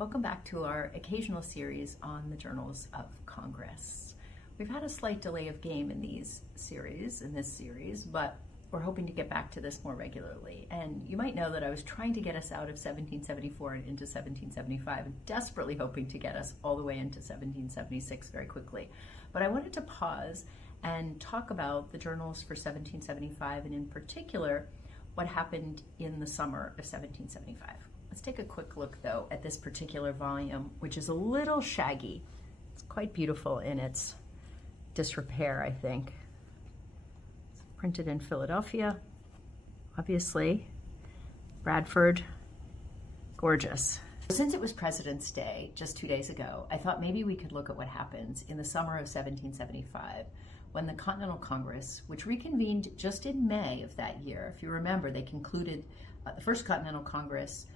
Welcome back to our occasional series on the Journals of Congress. We've had a slight delay of game in this series, but we're hoping to get back to this more regularly. And you might know that I was trying to get us out of 1774 and into 1775, and desperately hoping to get us all the way into 1776 very quickly. But I wanted to pause and talk about the journals for 1775, and in particular, what happened in the summer of 1775. Let's take a quick look, though, at this particular volume, which is a little shaggy. It's quite beautiful in its disrepair, I think. It's printed in Philadelphia, obviously. Bradford, gorgeous. Since it was President's Day just 2 days ago, I thought maybe we could look at what happens in the summer of 1775 when the Continental Congress, which reconvened just in May of that year, if you remember, they concluded the First Continental Congress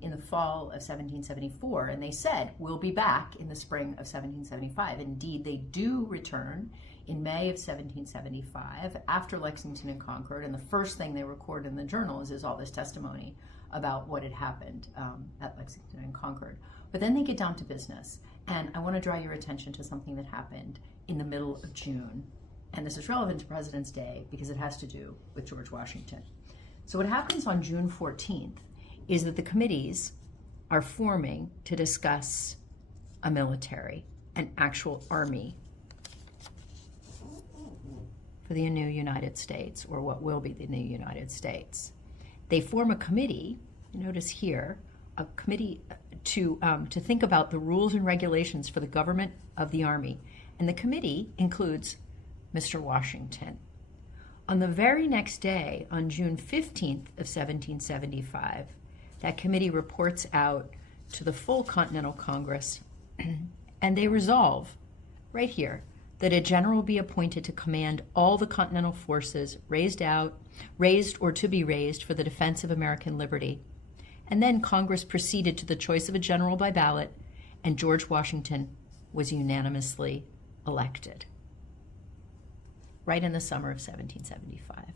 in the fall of 1774, and they said, we'll be back in the spring of 1775. Indeed, they do return in May of 1775 after Lexington and Concord, and the first thing they record in the journals is all this testimony about what had happened at Lexington and Concord. But then they get down to business, and I want to draw your attention to something that happened in the middle of June. And this is relevant to President's Day because it has to do with George Washington. So what happens on June 14th is that the committees are forming to discuss a military, an actual army for the new United States, or what will be the new United States. They form a committee, notice here, a committee to think about the rules and regulations for the government of the Army. And the committee includes Mr. Washington. On the very next day, on June 15th of 1775, that committee reports out to the full Continental Congress, and they resolve, right here, that a general be appointed to command all the Continental forces raised or to be raised for the defense of American liberty. And then Congress proceeded to the choice of a general by ballot, and George Washington was unanimously elected, right in the summer of 1775.